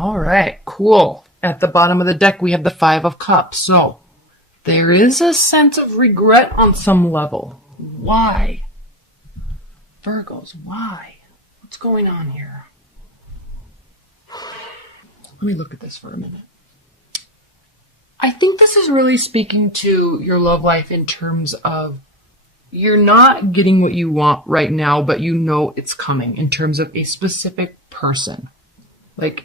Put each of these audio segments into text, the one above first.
All right, cool. At the bottom of the deck, we have the Five of Cups. So there is a sense of regret on some level. Why? Virgos, why? What's going on here? Let me look at this for a minute. I think this is really speaking to your love life in terms of you're not getting what you want right now, but you know it's coming in terms of a specific person. Like,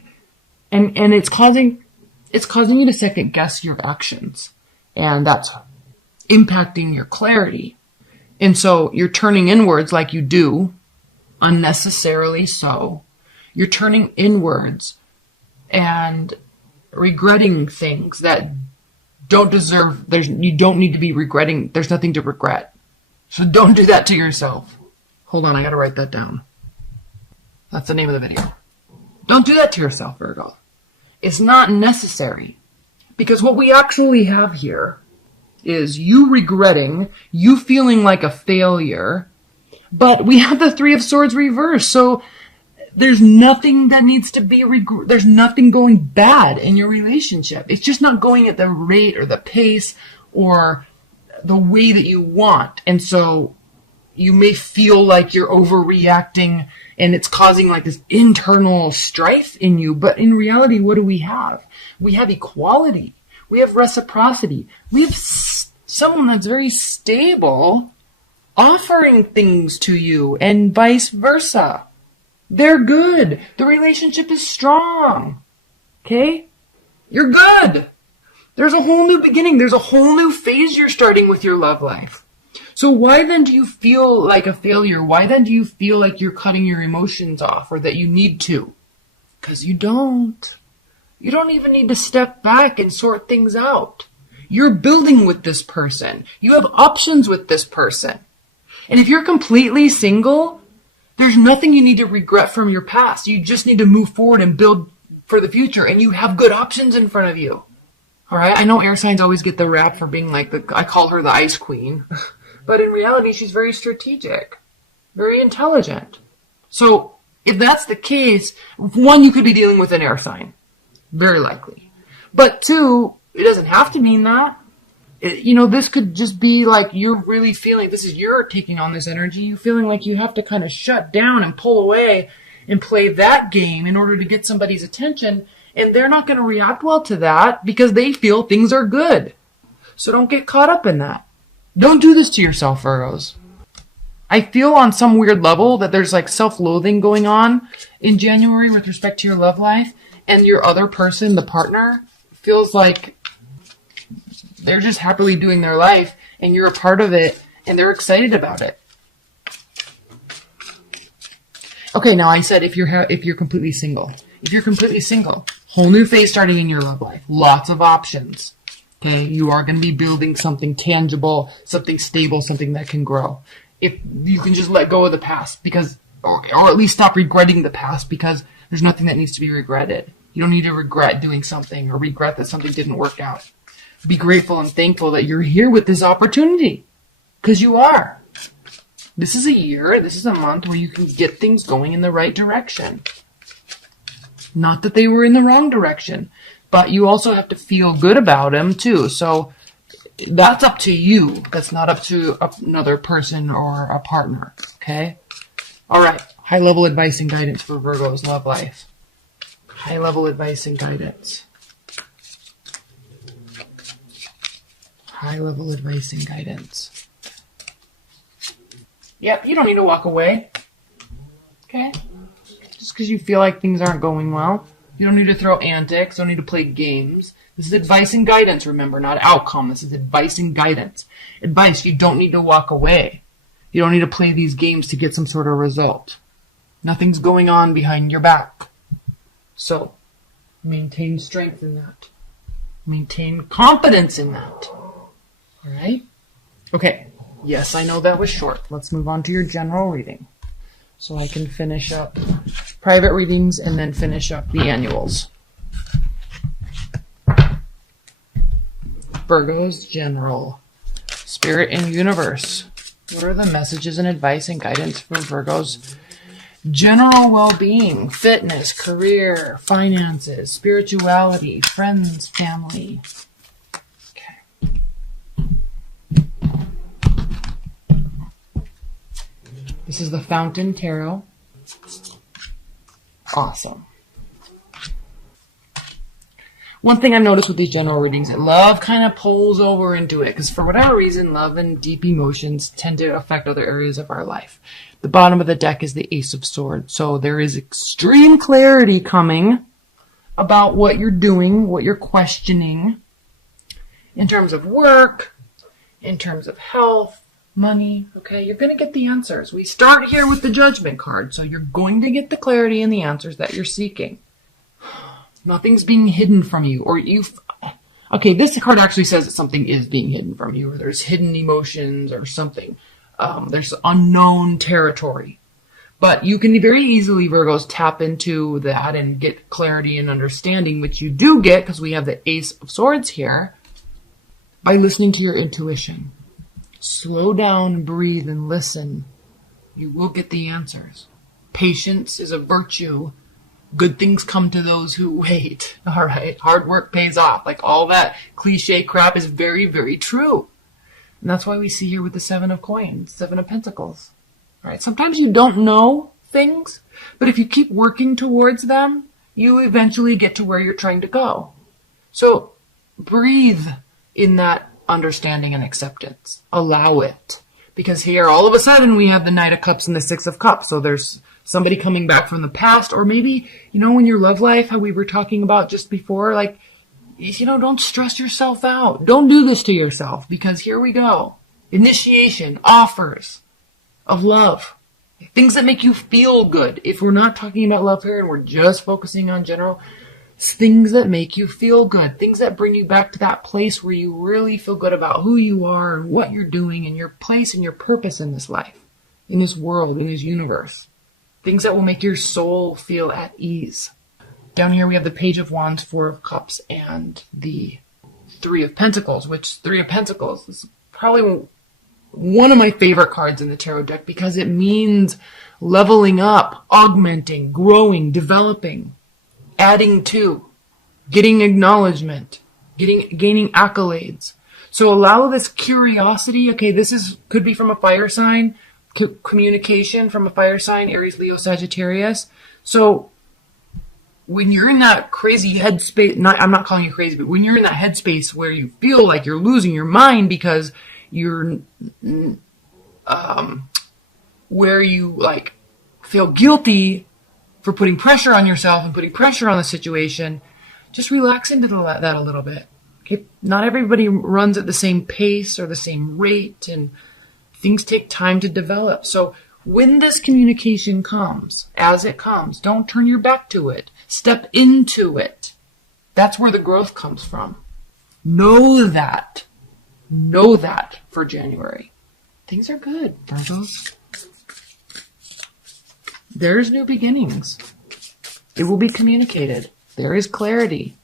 and it's causing you to second guess your actions. And that's impacting your clarity. And so you're turning inwards like you do, unnecessarily so. You're turning inwards and regretting things that don't deserve, you don't need to be regretting. There's nothing to regret. So don't do that to yourself. Hold on, I gotta write that down. That's the name of the video. Don't do that to yourself, Virgo. It's not necessary. Because what we actually have here is you regretting, you feeling like a failure, but we have the Three of Swords reversed. So there's nothing that needs to be, there's nothing going bad in your relationship. It's just not going at the rate or the pace or the way that you want. And so you may feel like you're overreacting and it's causing like this internal strife in you. But in reality, what do we have? We have equality. We have reciprocity. We have someone that's very stable offering things to you and vice versa. They're good. The relationship is strong. Okay? You're good. There's a whole new beginning. There's a whole new phase you're starting with your love life. So why then do you feel like a failure? Why then do you feel like you're cutting your emotions off or that you need to? Because you don't. You don't even need to step back and sort things out. You're building with this person. You have options with this person. And if you're completely single, there's nothing you need to regret from your past. You just need to move forward and build for the future. And you have good options in front of you. All right? I know air signs always get the rap for being like, I call her the ice queen. But in reality, she's very strategic, very intelligent. So if that's the case, one, you could be dealing with an air sign. Very likely. But two, it doesn't have to mean that. This could just be like you're really feeling, you're taking on this energy, you feeling like you have to kind of shut down and pull away and play that game in order to get somebody's attention. And they're not going to react well to that because they feel things are good. So don't get caught up in that. Don't do this to yourself, Virgos. I feel on some weird level that there's like self-loathing going on in January with respect to your love life. And your other person, the partner, feels like they're just happily doing their life and you're a part of it and they're excited about it. Okay, now I said if you're completely single. If you're completely single, whole new phase starting in your love life. Lots of options. Okay, you are going to be building something tangible, something stable, something that can grow. If you can just let go of the past or at least stop regretting the past because there's nothing that needs to be regretted. You don't need to regret doing something or regret that something didn't work out. Be grateful and thankful that you're here with this opportunity. Because you are. This is a year, this is a month where you can get things going in the right direction. Not that they were in the wrong direction. But you also have to feel good about them too. So that's up to you. That's not up to another person or a partner. Okay? All right. High level advice and guidance for Virgo's love life. High level advice and guidance. High level advice and guidance. Yep, you don't need to walk away. Okay? Just because you feel like things aren't going well. You don't need to throw antics. Don't need to play games. This is advice and guidance, remember, not outcome. This is advice and guidance. Advice, you don't need to walk away. You don't need to play these games to get some sort of result. Nothing's going on behind your back. So, maintain strength in that. Maintain confidence in that. Alright? Okay. Yes, I know that was short. Let's move on to your general reading. So I can finish up private readings and then finish up the annuals. Virgo's general. Spirit and universe. What are the messages and advice and guidance for Virgo's General well-being, fitness, career, finances, spirituality, friends, family. Okay. This is the Fountain Tarot. Awesome. One thing I've noticed with these general readings, that love kind of pulls over into it, because for whatever reason, love and deep emotions tend to affect other areas of our life. The bottom of the deck is the Ace of Swords. So there is extreme clarity coming about what you're doing, what you're questioning, in terms of work, in terms of health, money. Okay, you're going to get the answers. We start here with the Judgment card, so you're going to get the clarity and the answers that you're seeking. Nothing's being hidden from you, or okay, this card actually says that something is being hidden from you, or there's hidden emotions or something. There's unknown territory. But you can very easily, Virgos, tap into that and get clarity and understanding, which you do get, because we have the Ace of Swords here, by listening to your intuition. Slow down, breathe, and listen. You will get the answers. Patience is a virtue. Good things come to those who wait. All right. Hard work pays off. Like all that cliche crap is very, very true. And that's why we see here with the Seven of Coins, Seven of Pentacles. All right. Sometimes you don't know things, but if you keep working towards them, you eventually get to where you're trying to go. So breathe in that understanding and acceptance. Allow it. Because here, all of a sudden, we have the Knight of Cups and the Six of Cups. So there's somebody coming back from the past, or maybe, in your love life, how we were talking about just before, like, don't stress yourself out. Don't do this to yourself, because here we go. Initiation, offers of love. Things that make you feel good. If we're not talking about love here and we're just focusing on general, things that make you feel good. Things that bring you back to that place where you really feel good about who you are and what you're doing and your place and your purpose in this life, in this world, in this universe. Things that will make your soul feel at ease. Down here we have the Page of Wands, Four of Cups, and the Three of Pentacles, which Three of Pentacles is probably one of my favorite cards in the tarot deck, because it means leveling up, augmenting, growing, developing, adding to, getting acknowledgement, gaining accolades. So allow this curiosity. Okay, could be from a fire sign, communication from a fire sign, Aries, Leo, Sagittarius. So when you're in that crazy headspace, I'm not calling you crazy, but when you're in that headspace where you feel like you're losing your mind because you're, where you feel guilty for putting pressure on yourself and putting pressure on the situation, just relax into that a little bit. Okay? Not everybody runs at the same pace or the same rate, and things take time to develop. So when this communication comes, as it comes, don't turn your back to it. Step into it. That's where the growth comes from. Know that. Know that for January. Things are good, Virgos. There's new beginnings. It will be communicated. There is clarity.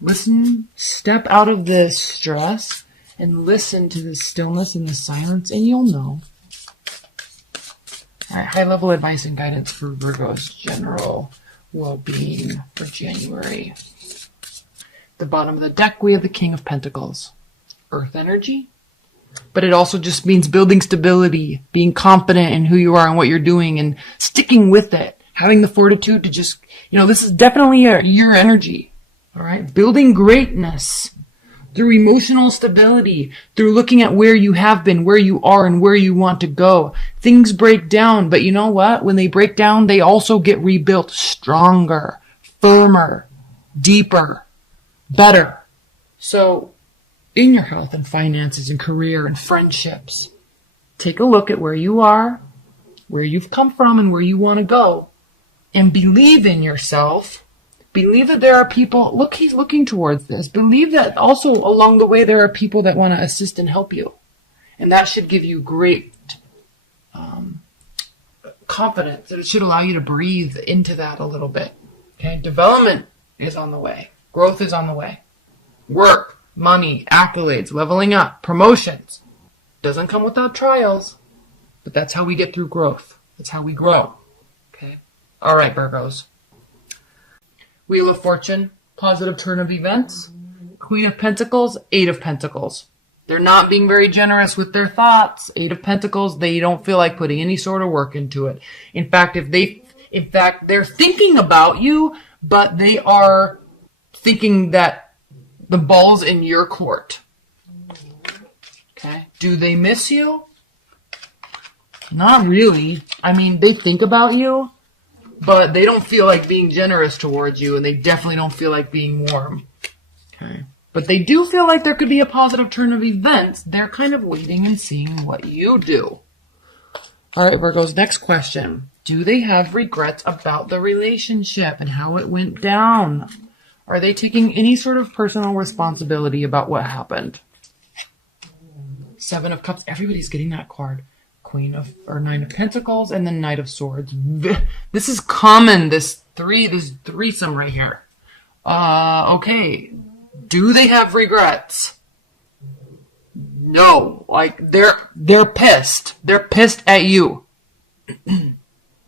Listen, step out of the stress and listen to the stillness and the silence, and you'll know. All right, high-level advice and guidance for Virgo's general well-being for January. The bottom of the deck, we have the King of Pentacles. Earth energy. But it also just means building stability, being confident in who you are and what you're doing, and sticking with it. Having the fortitude to just, this is definitely your energy. All right. Building greatness through emotional stability, through looking at where you have been, where you are, and where you want to go. Things break down, but you know what? When they break down, they also get rebuilt stronger, firmer, deeper, better. So in your health and finances and career and friendships, take a look at where you are, where you've come from, and where you want to go, and believe in yourself. Believe that there are people, look, he's looking towards this. Believe that also along the way there are people that want to assist and help you. And that should give you great confidence, that it should allow you to breathe into that a little bit. Okay, development is on the way. Growth is on the way. Work, money, accolades, leveling up, promotions. Doesn't come without trials, but that's how we get through growth. That's how we grow. Okay. All right, Virgos. Wheel of Fortune, positive turn of events. Queen of Pentacles, Eight of Pentacles. They're not being very generous with their thoughts. Eight of Pentacles, they don't feel like putting any sort of work into it. In fact, they're thinking about you, but they are thinking that the ball's in your court. Okay. Do they miss you? Not really. I mean, they think about you, but they don't feel like being generous towards you, and they definitely don't feel like being warm. Okay. But they do feel like there could be a positive turn of events. They're kind of waiting and seeing what you do. All right, Virgos, next question. Do they have regrets about the relationship and how it went down? Are they taking any sort of personal responsibility about what happened? Seven of Cups. Everybody's getting that card. Nine of Pentacles and then Knight of Swords. This is common. This threesome right here. Okay. Do they have regrets? No. Like, they're pissed. They're pissed at you.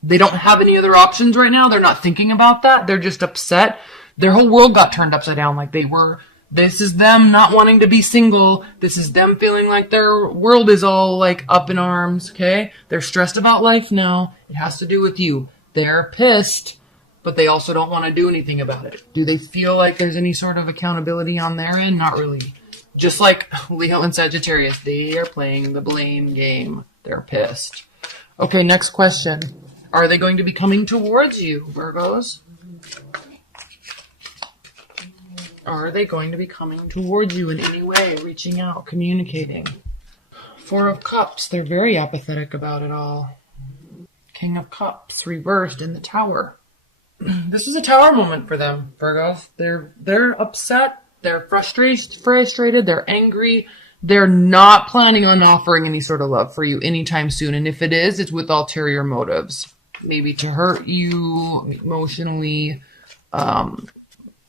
They don't have any other options right now. They're not thinking about that. They're just upset. Their whole world got turned upside down. Like this is them not wanting to be single. This is them feeling like their world is all like up in arms. Okay. They're stressed about life now. It has to do with you. They're pissed, but they also don't want to do anything about it. Do they feel like there's any sort of accountability on their end? Not really. Just like Leo and Sagittarius, they are playing the blame game. They're pissed. Okay, next question. Are they going to be coming towards you, Virgos? Are they going to be coming towards you in any way, reaching out, communicating? Four of Cups, they're very apathetic about it all. King of Cups, reversed in the Tower. This is a Tower moment for them, Virgos. They're upset, they're frustrated, they're angry. They're not planning on offering any sort of love for you anytime soon. And if it is, it's with ulterior motives. Maybe to hurt you emotionally,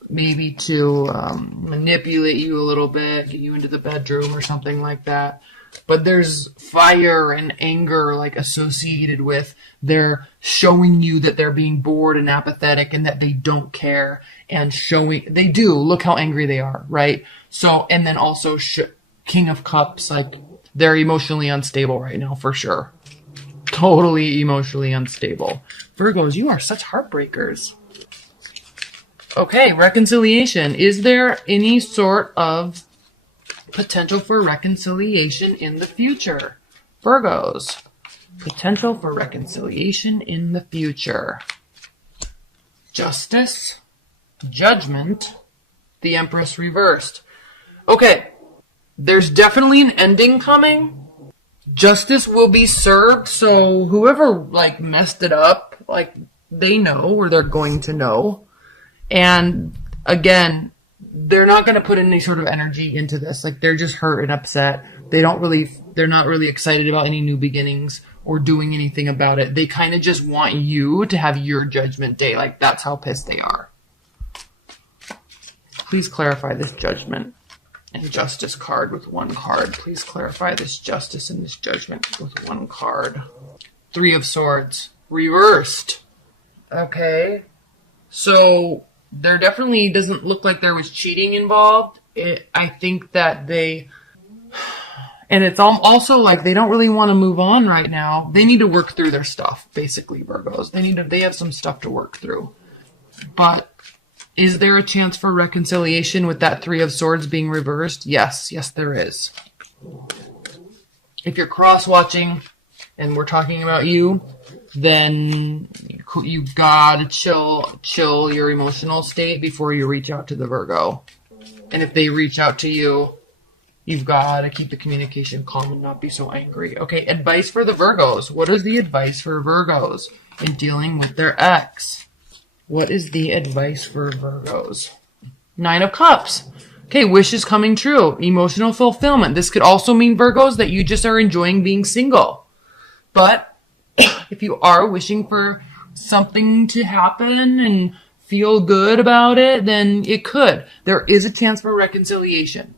maybe to manipulate you a little bit, get you into the bedroom or something like that. But there's fire and anger like associated with they're showing you that they're being bored and apathetic and that they don't care, and they do. Look how angry they are, right? So, and then also King of Cups, like they're emotionally unstable right now for sure. Totally emotionally unstable. Virgos, you are such heartbreakers. Okay, reconciliation. Is there any sort of potential for reconciliation in the future? Virgos, potential for reconciliation in the future. Justice, Judgment, the Empress reversed. Okay, there's definitely an ending coming. Justice will be served, so whoever like messed it up, like they know, or they're going to know. And again, they're not going to put any sort of energy into this. Like they're just hurt and upset. They're not really excited about any new beginnings or doing anything about it. They kind of just want you to have your judgment day. Like that's how pissed they are. Please clarify this Judgment and Justice card with one card. Please clarify this Justice and this Judgment with one card. Three of Swords, reversed. Okay. So there definitely doesn't look like there was cheating involved. I think that and it's also like they don't really want to move on right now. They need to work through their stuff, basically, Virgos. They have some stuff to work through. But is there a chance for reconciliation with that Three of Swords being reversed? Yes, there is. If you're cross-watching and we're talking about you, then you gotta chill your emotional state before you reach out to the Virgo. And if they reach out to you, you've gotta keep the communication calm and not be so angry. Okay, advice for the Virgos. What is the advice for Virgos in dealing with their ex? What is the advice for Virgos? Nine of Cups. Okay, wishes coming true. Emotional fulfillment. This could also mean, Virgos, that you just are enjoying being single. But if you are wishing for something to happen and feel good about it, then it could. There is a chance for reconciliation.